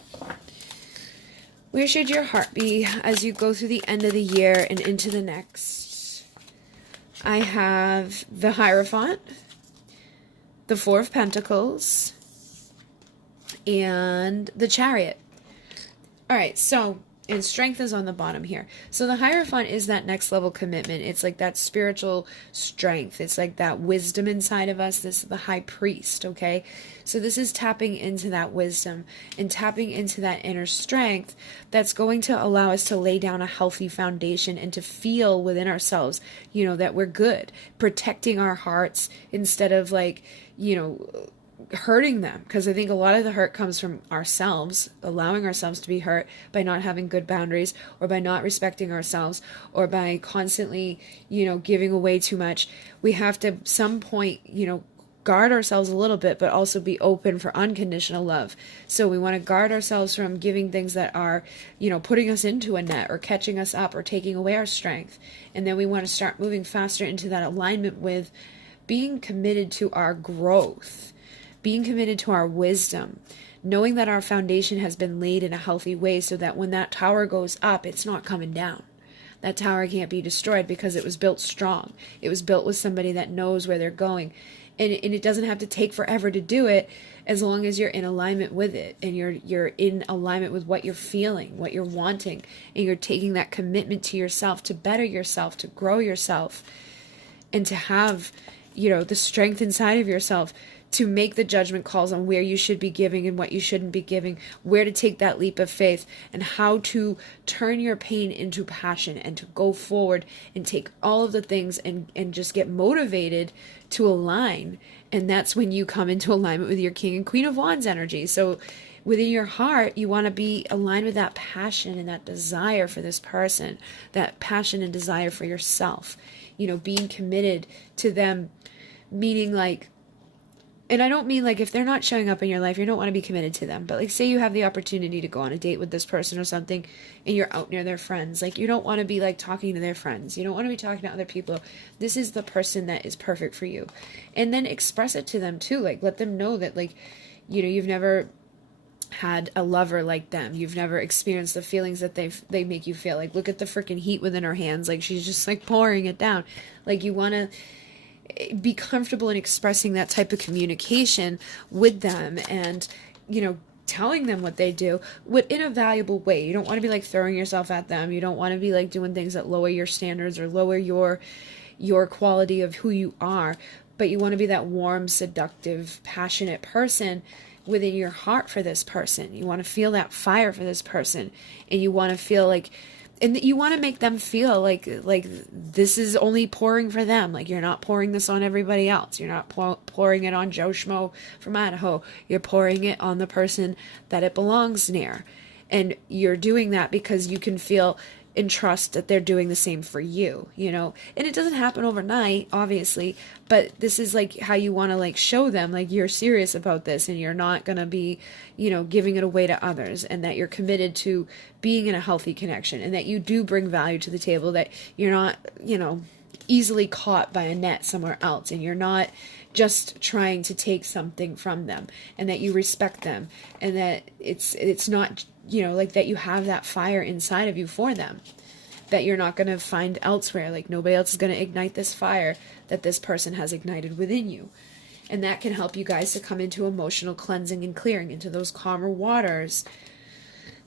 Where should your heart be as you go through the end of the year and into the next? I have the Hierophant, the Four of Pentacles, and the Chariot. All right, so, and Strength is on the bottom here. So the Hierophant is that next level commitment. It's like that spiritual strength. It's like that wisdom inside of us. This is the High Priest, okay? So this is tapping into that wisdom and tapping into that inner strength that's going to allow us to lay down a healthy foundation and to feel within ourselves, that we're good. Protecting our hearts instead of hurting them, because I think a lot of the hurt comes from ourselves, allowing ourselves to be hurt by not having good boundaries, or by not respecting ourselves, or by constantly, giving away too much. We have to at some point, guard ourselves a little bit, but also be open for unconditional love. So we want to guard ourselves from giving things that are, putting us into a net or catching us up or taking away our strength. And then we want to start moving faster into that alignment with being committed to our growth, being committed to our wisdom, knowing that our foundation has been laid in a healthy way so that when that tower goes up, it's not coming down. That tower can't be destroyed because it was built strong. It was built with somebody that knows where they're going. And it doesn't have to take forever to do it, as long as you're in alignment with it, and you're in alignment with what you're feeling, what you're wanting, and you're taking that commitment to yourself, to better yourself, to grow yourself, and to have, the strength inside of yourself to make the judgment calls on where you should be giving and what you shouldn't be giving, where to take that leap of faith, and how to turn your pain into passion and to go forward and take all of the things and just get motivated to align. And that's when you come into alignment with your King and Queen of Wands energy. So within your heart, you want to be aligned with that passion and that desire for this person, that passion and desire for yourself, being committed to them, meaning and I don't mean if they're not showing up in your life, you don't want to be committed to them. But say you have the opportunity to go on a date with this person or something, and you're out near their friends. You don't want to be talking to their friends. You don't want to be talking to other people. This is the person that is perfect for you. And then express it to them too. Let them know that you've never had a lover like them. You've never experienced the feelings that they make you feel. Look at the freaking heat within her hands. She's just pouring it down. You want to be comfortable in expressing that type of communication with them, and telling them what they do in a valuable way. You don't want to be throwing yourself at them. You don't want to be doing things that lower your standards or lower your quality of who you are, but you want to be that warm, seductive, passionate person within your heart for this person. You want to feel that fire for this person, and you want to feel and you want to make them feel like this is only pouring for them. You're not pouring this on everybody else. You're not pouring it on Joe Schmo from Idaho. You're pouring it on the person that it belongs near. And you're doing that because you can feel and trust that they're doing the same for you, you know. And it doesn't happen overnight, obviously, but this is like how you want to like show them like you're serious about this, and you're not going to be, you know, giving it away to others, and that you're committed to being in a healthy connection, and that you do bring value to the table, that you're not, you know, easily caught by a net somewhere else, and you're not just trying to take something from them, and that you respect them, and that it's not, you know, like that you have that fire inside of you for them, that you're not going to find elsewhere. Like nobody else is going to ignite this fire that this person has ignited within you. And that can help you guys to come into emotional cleansing and clearing, into those calmer waters,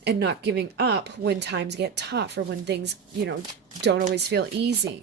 and not giving up when times get tough, or when things, you know, don't always feel easy.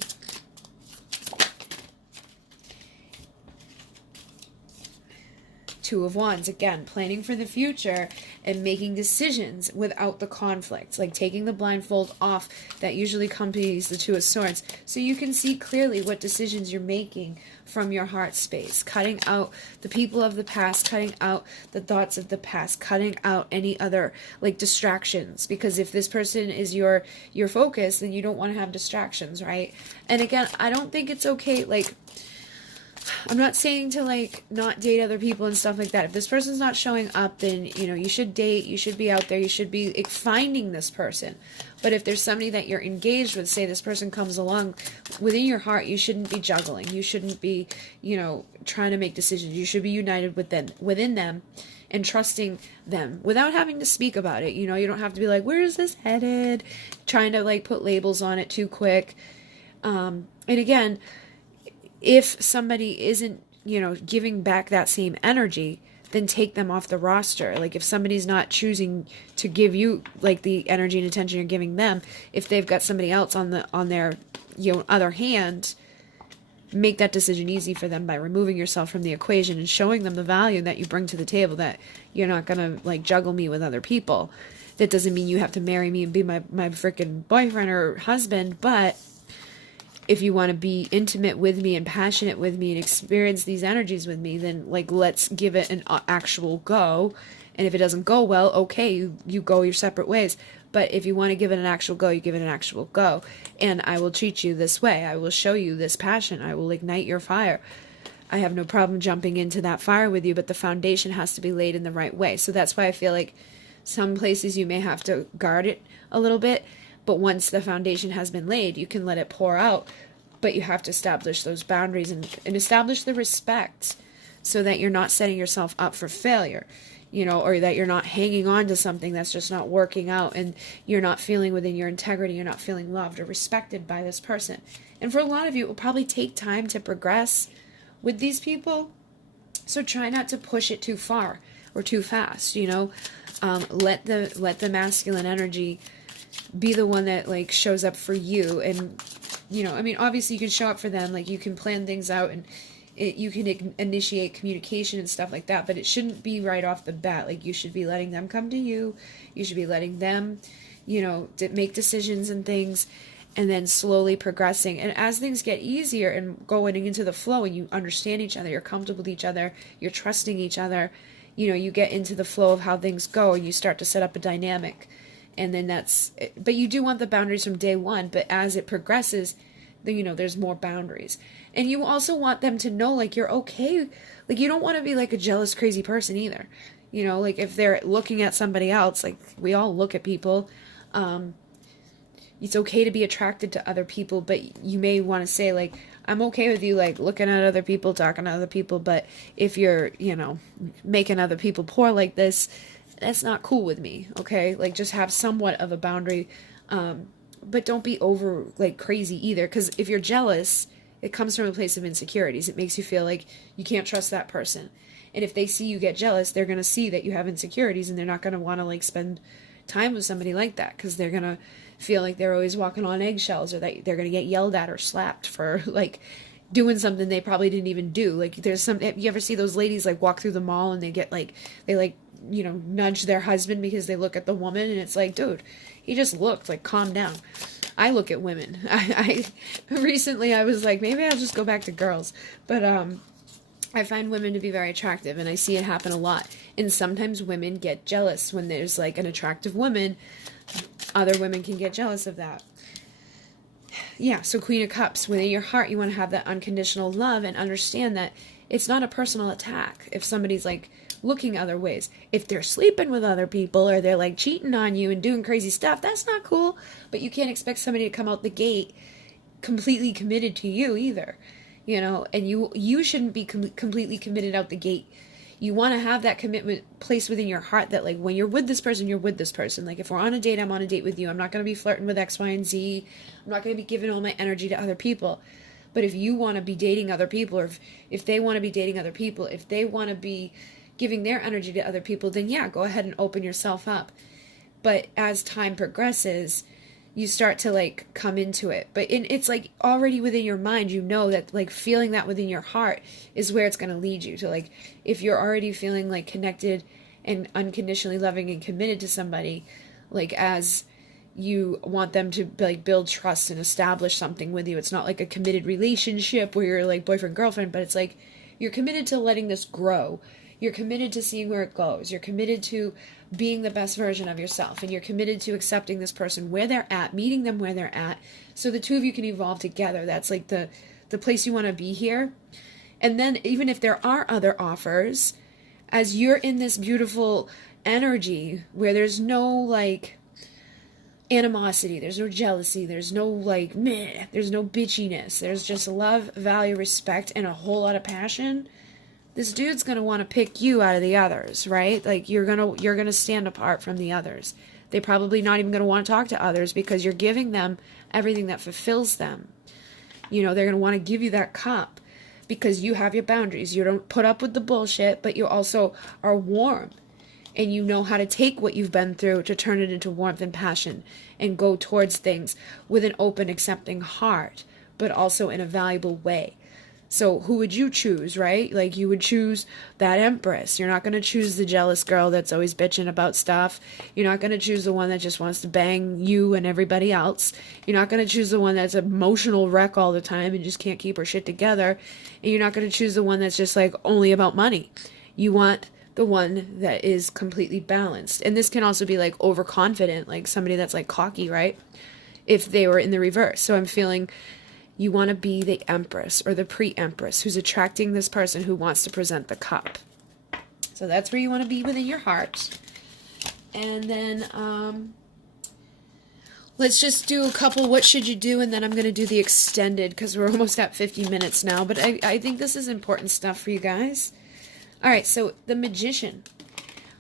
Two of Wands, again, planning for the future and making decisions without the conflict, like taking the blindfold off that usually accompanies the Two of Swords, so you can see clearly what decisions you're making from your heart space, cutting out the people of the past, cutting out the thoughts of the past, cutting out any other like distractions, because if this person is your focus, then you don't want to have distractions, right? And again, I don't think it's okay, like, I'm not saying to like not date other people and stuff like that. If this person's not showing up, then, you know, you should date, you should be out there, you should be finding this person. But if there's somebody that you're engaged with, say this person comes along, within your heart, you shouldn't be juggling. You shouldn't be, you know, trying to make decisions. You should be united within them and trusting them without having to speak about it. You know, you don't have to be like, where is this headed? Trying to like put labels on it too quick. And again, if somebody isn't, you know, giving back that same energy, then take them off the roster. Like if somebody's not choosing to give you like the energy and attention you're giving them, if they've got somebody else on their, you know, other hand, make that decision easy for them by removing yourself from the equation and showing them the value that you bring to the table, that you're not going to like juggle me with other people. That doesn't mean you have to marry me and be my freaking boyfriend or husband, but if you want to be intimate with me and passionate with me and experience these energies with me, then like let's give it an actual go. And if it doesn't go well, okay, you go your separate ways. But if you want to give it an actual go, you give it an actual go. And I will treat you this way. I will show you this passion. I will ignite your fire. I have no problem jumping into that fire with you, but the foundation has to be laid in the right way. So that's why I feel like some places you may have to guard it a little bit. But once the foundation has been laid, you can let it pour out. But you have to establish those boundaries and establish the respect, so that you're not setting yourself up for failure, you know, or that you're not hanging on to something that's just not working out, and you're not feeling within your integrity, you're not feeling loved or respected by this person. And for a lot of you, it will probably take time to progress with these people. So try not to push it too far or too fast, you know. Let the masculine energy be the one that like shows up for you. And you know, I mean, obviously you can show up for them, like you can plan things out, and you can initiate communication and stuff like that, but it shouldn't be right off the bat. Like you should be letting them come to you, you should be letting them, you know, make decisions and things, and then slowly progressing. And as things get easier and going into the flow, and you understand each other, you're comfortable with each other, you're trusting each other, you know, you get into the flow of how things go, and you start to set up a dynamic. And then but you do want the boundaries from day one, but as it progresses, then, you know, there's more boundaries. And you also want them to know, like, you're okay. Like, you don't want to be like a jealous, crazy person either. You know, like if they're looking at somebody else, like we all look at people, it's okay to be attracted to other people, but you may want to say like, I'm okay with you like looking at other people, talking to other people, but if you're, you know, making other people poor like this, that's not cool with me, okay? Like, just have somewhat of a boundary, but don't be over, like, crazy either, because if you're jealous, it comes from a place of insecurities. It makes you feel like you can't trust that person. And if they see you get jealous, they're going to see that you have insecurities, and they're not going to want to, like, spend time with somebody like that, because they're going to feel like they're always walking on eggshells, or that they're going to get yelled at or slapped for, like, doing something they probably didn't even do. Like, there's some, you ever see those ladies, like, walk through the mall, and they get, like, you know, nudge their husband because they look at the woman, and it's like, dude, he just looked, like, calm down. I look at women. I recently I was like, maybe I'll just go back to girls, but I find women to be very attractive, and I see it happen a lot. And sometimes women get jealous when there's like an attractive woman. Other women can get jealous of that. Yeah, so Queen of Cups, within your heart, you want to have that unconditional love and understand that it's not a personal attack if somebody's like looking other ways. If they're sleeping with other people or they're like cheating on you and doing crazy stuff, that's not cool. But you can't expect somebody to come out the gate completely committed to you either, you know, and you shouldn't be completely committed out the gate. You want to have that commitment placed within your heart that like when you're with this person, you're with this person. Like if we're on a date, I'm on a date with you. I'm not going to be flirting with X, Y, and Z. I'm not going to be giving all my energy to other people. But if you want to be dating other people, or if they want to be dating other people, if they want to be giving their energy to other people, then yeah, go ahead and open yourself up. But as time progresses, you start to like come into it. But it's like already within your mind, you know that like feeling that within your heart is where it's going to lead you to. Like if you're already feeling like connected and unconditionally loving and committed to somebody, like as you want them to like build trust and establish something with you, it's not like a committed relationship where you're like boyfriend girlfriend, but it's like you're committed to letting this grow. You're committed to seeing where it goes. You're committed to being the best version of yourself, and you're committed to accepting this person where they're at, meeting them where they're at, so the two of you can evolve together. That's like the place you want to be here. And then even if there are other offers, as you're in this beautiful energy where there's no like animosity, there's no jealousy, there's no like meh, there's no bitchiness, there's just love, value, respect, and a whole lot of passion, this dude's going to want to pick you out of the others, right? Like you're going to stand apart from the others. They're probably not even going to want to talk to others because you're giving them everything that fulfills them. You know, they're going to want to give you that cup because you have your boundaries. You don't put up with the bullshit, but you also are warm and you know how to take what you've been through to turn it into warmth and passion and go towards things with an open, accepting heart, but also in a valuable way. So who would you choose, right? Like you would choose that Empress. You're not going to choose the jealous girl that's always bitching about stuff. You're not going to choose the one that just wants to bang you and everybody else. You're not going to choose the one that's an emotional wreck all the time and just can't keep her shit together. And you're not going to choose the one that's just like only about money. You want the one that is completely balanced. And this can also be like overconfident, like somebody that's like cocky, right? If they were in the reverse. So I'm feeling you want to be the Empress or the pre-Empress who's attracting this person who wants to present the cup. So that's where you want to be within your heart. And then let's just do a couple what should you do, and then I'm going to do the extended because we're almost at 50 minutes now. But I think this is important stuff for you guys. All right, so the Magician.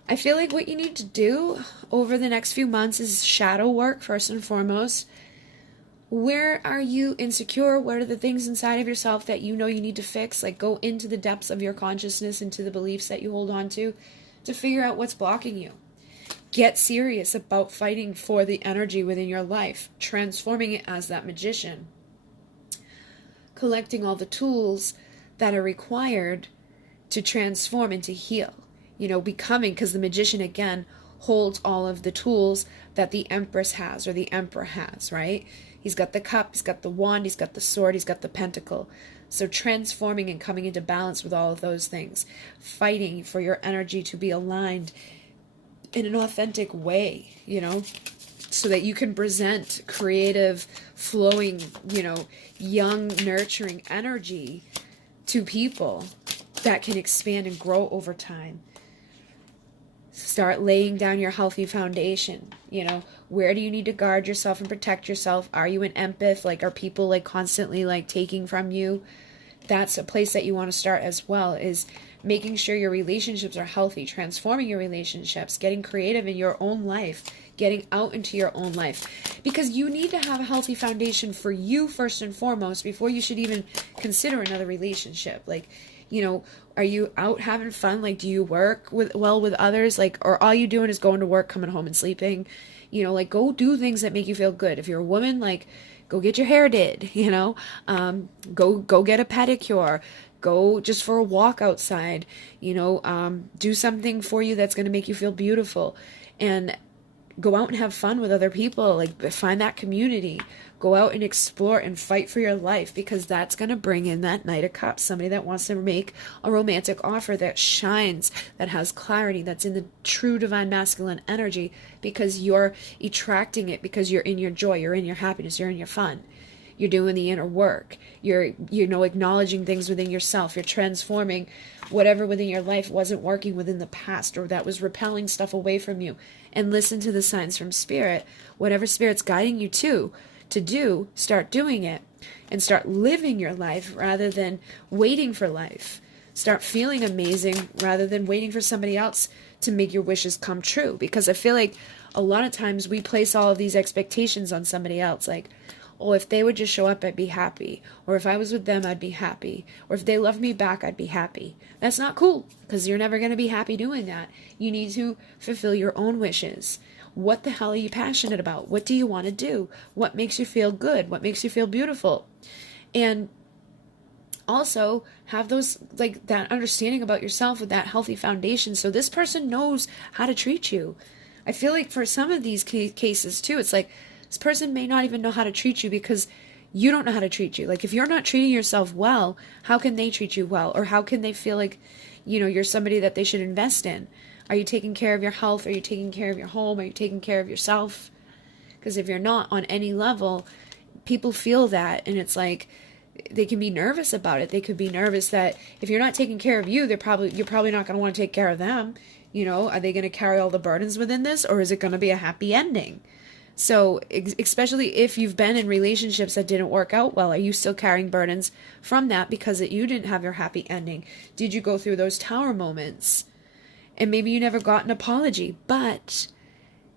I feel like what you need to do over the next few months is shadow work first and foremost. Where are you insecure? What are the things inside of yourself that you know you need to fix? Like go into the depths of your consciousness, into the beliefs that you hold on to figure out what's blocking you. Get serious about fighting for the energy within your life, transforming it as that magician. Collecting all the tools that are required to transform and to heal. You know, becoming, because the magician, again, holds all of the tools that the Empress has or the Emperor has, right? He's got the cup, he's got the wand, he's got the sword, he's got the pentacle. So transforming and coming into balance with all of those things. Fighting for your energy to be aligned in an authentic way, you know, so that you can present creative, flowing, you know, young, nurturing energy to people that can expand and grow over time. Start laying down your healthy foundation. You know, where do you need to guard yourself and protect yourself? Are you an empath? Like, are people like constantly like taking from you? That's a place that you want to start as well, is making sure your relationships are healthy, transforming your relationships, getting creative in your own life, getting out into your own life. Because you need to have a healthy foundation for you first and foremost before you should even consider another relationship. Like, you know, are you out having fun? Like, do you work with others? Like, or all you doing is going to work, coming home and sleeping? You know, like, go do things that make you feel good. If you're a woman, like, go get your hair did, you know, go get a pedicure, go just for a walk outside, you know, do something for you that's going to make you feel beautiful. And go out and have fun with other people, like find that community, go out and explore and fight for your life, because that's going to bring in that Knight of Cups, somebody that wants to make a romantic offer that shines, that has clarity, that's in the true divine masculine energy, because you're attracting it, because you're in your joy, you're in your happiness, you're in your fun. You're doing the inner work. You're acknowledging things within yourself. You're transforming whatever within your life wasn't working within the past, or that was repelling stuff away from you. And listen to the signs from Spirit. Whatever Spirit's guiding you to do, start doing it. And start living your life rather than waiting for life. Start feeling amazing rather than waiting for somebody else to make your wishes come true. Because I feel like a lot of times we place all of these expectations on somebody else. Like, oh, if they would just show up, I'd be happy. Or if I was with them, I'd be happy. Or if they loved me back, I'd be happy. That's not cool, because you're never going to be happy doing that. You need to fulfill your own wishes. What the hell are you passionate about? What do you want to do? What makes you feel good? What makes you feel beautiful? And also have those, like, that understanding about yourself with that healthy foundation, so this person knows how to treat you. I feel like for some of these cases too, it's like, this person may not even know how to treat you because you don't know how to treat you. Like, if you're not treating yourself well, how can they treat you well? Or how can they feel like, you're somebody that they should invest in? Are you taking care of your health? Are you taking care of your home? Are you taking care of yourself? Because if you're not on any level, people feel that, and it's like, they can be nervous about it. They could be nervous that if you're not taking care of you, you're probably not going to want to take care of them. Are they going to carry all the burdens within this, or is it going to be a happy ending? So, especially if you've been in relationships that didn't work out well, are you still carrying burdens from that because you didn't have your happy ending? Did you go through those tower moments? And maybe you never got an apology, but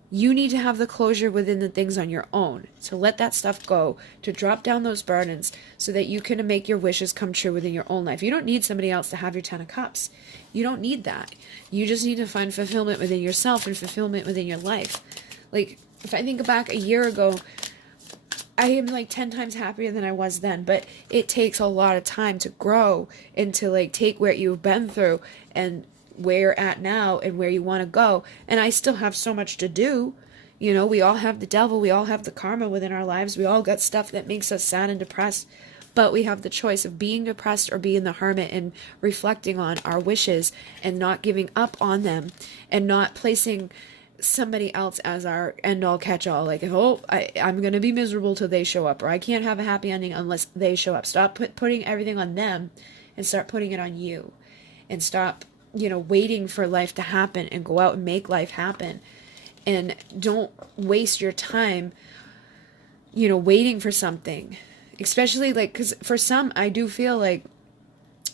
you need to have the closure within the things on your own. To let that stuff go, to drop down those burdens so that you can make your wishes come true within your own life. You don't need somebody else to have your 10 of Cups. You don't need that. You just need to find fulfillment within yourself and fulfillment within your life. Like, if I think back a year ago, I am like 10 times happier than I was then, but it takes a lot of time to grow and to like take where you've been through and where you're at now and where you want to go. And I still have so much to do. We all have the devil, we all have the karma within our lives, we all got stuff that makes us sad and depressed, but we have the choice of being depressed or being the hermit and reflecting on our wishes and not giving up on them and not placing somebody else as our end-all catch-all, like, oh, I'm gonna be miserable till they show up, or I can't have a happy ending unless they show up. Stop putting everything on them and start putting it on you, and stop waiting for life to happen, and go out and make life happen. And don't waste your time waiting for something, especially like, because for some, I do feel like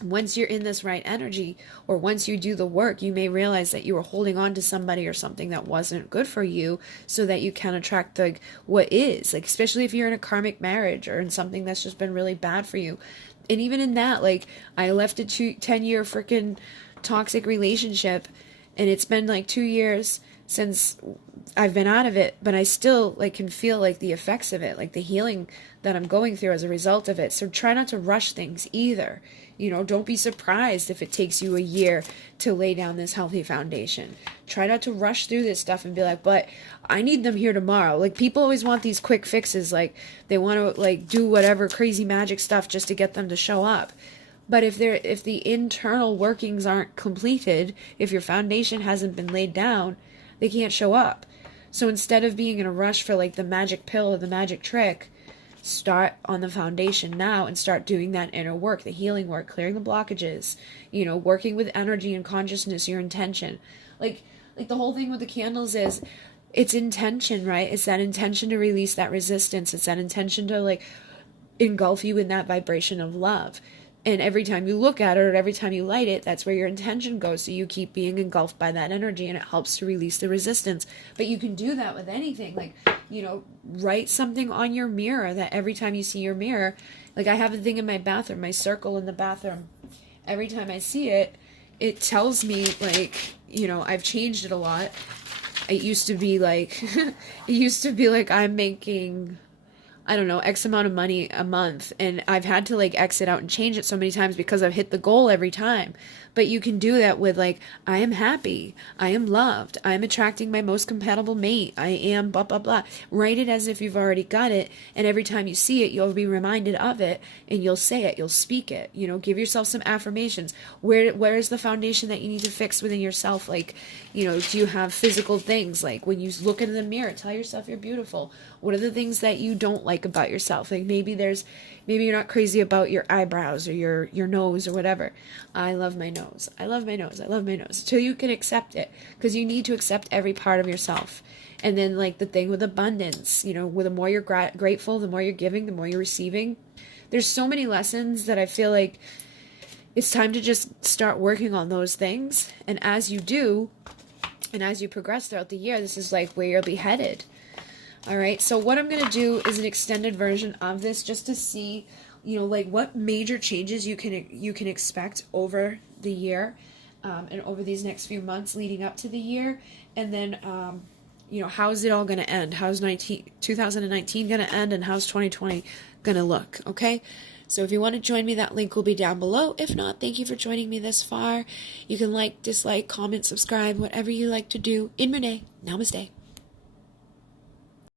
once you're in this right energy, or once you do the work, you may realize that you were holding on to somebody or something that wasn't good for you, so that you can attract like what is, like, especially if you're in a karmic marriage or in something that's just been really bad for you. And even in that, like, I left a 10-year freaking toxic relationship, and it's been like 2 years since I've been out of it, but I still like can feel like the effects of it, like the healing that I'm going through as a result of it. So try not to rush things either. Don't be surprised if it takes you a year to lay down this healthy foundation. Try not to rush through this stuff and be like, but I need them here tomorrow. Like, people always want these quick fixes. Like, they want to like do whatever crazy magic stuff just to get them to show up. But if the internal workings aren't completed, if your foundation hasn't been laid down, they can't show up. So instead of being in a rush for like the magic pill or the magic trick, start on the foundation now and start doing that inner work, the healing work, clearing the blockages, working with energy and consciousness, your intention. Like the whole thing with the candles is, it's intention, right? It's that intention to release that resistance. It's that intention to like engulf you in that vibration of love. And every time you look at it, or every time you light it, that's where your intention goes. So you keep being engulfed by that energy, and it helps to release the resistance. But you can do that with anything. Like, write something on your mirror that every time you see your mirror, like I have a thing in my bathroom, my circle in the bathroom. Every time I see it, it tells me like, I've changed it a lot. It used to be like, I'm making I don't know, X amount of money a month. And I've had to like exit out and change it so many times because I've hit the goal every time. But you can do that with like, I am happy. I am loved. I am attracting my most compatible mate. I am blah, blah, blah. Write it as if you've already got it. And every time you see it, you'll be reminded of it and you'll say it. You'll speak it. You know, give yourself some affirmations. Where is the foundation that you need to fix within yourself? Like, you know, do you have physical things? Like when you look in the mirror, tell yourself you're beautiful. What are the things that you don't like about yourself? Like maybe you're not crazy about your eyebrows or your nose or whatever. I love my nose. I love my nose. I love my nose. Until you can accept it, because you need to accept every part of yourself. And then like the thing with abundance, you know, the more you're grateful, the more you're giving, the more you're receiving. There's so many lessons that I feel like it's time to just start working on those things. And as you do, and as you progress throughout the year, this is like where you'll be headed. All right, so what I'm going to do is an extended version of this just to see, you know, like what major changes you can expect over the year and over these next few months leading up to the year. And then, you know, how's it all going to end? How's 2019 going to end, and how's 2020 going to look, okay? So if you want to join me, that link will be down below. If not, thank you for joining me this far. You can like, dislike, comment, subscribe, whatever you like to do. In Renee, namaste.